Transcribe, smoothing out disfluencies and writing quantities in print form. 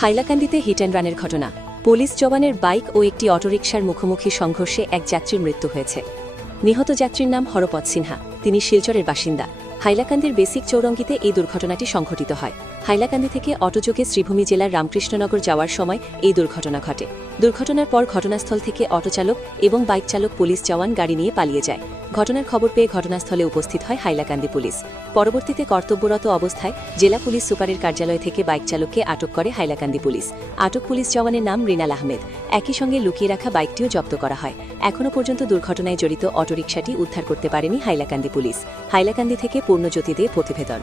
হাইলাকান্দিতে hit and রানের ঘটনা। Police জওয়ানের bike ও একটি অটোরিকশার মুখোমুখি সংঘর্ষে এক যাত্রীর মৃত্যু হয়েছে। নিহত যাত্রীর নাম হরপথ সিনহা, তিনি শিলচরের বাসিন্দা। হাইলাকান্দির বেসিক চৌরঙ্গিতে এই দুর্ঘটনাটি সংঘটিত হয়। হাইলাকান্দি থেকে অটোযোগে শ্রীভূমি জেলার রামকৃষ্ণনগর যাওয়ার সময় এই দুর্ঘটনা ঘটে। দুর্ঘটনার পর ঘটনাস্থল থেকে অটোচালক এবং বাইক চালক পুলিশ জওয়ান গাড়ি নিয়ে পালিয়ে যায়। ঘটনার খবর পেয়ে ঘটনাস্থলে উপস্থিত হয় হাইলাকান্দি পুলিশ। পরবর্তীতে কর্তব্যরত অবস্থায় জেলা পুলিশ সুপারের কার্যালয় থেকে বাইক চালককে আটক করে হাইলাকান্দি পুলিশ। আটক পুলিশ জওয়ানের নাম রিনাল আহমেদ। একই সঙ্গে লুকিয়ে রাখা বাইকটিও জব্দ করা হয়। এখনও পর্যন্ত দুর্ঘটনায় জড়িত অটোরিকশাটি উদ্ধার করতে পারেনি হাইলাকান্দি পুলিশ। হাইলাকান্দি থেকে পূর্ণজ্যোতি দে প্রতিবেদন।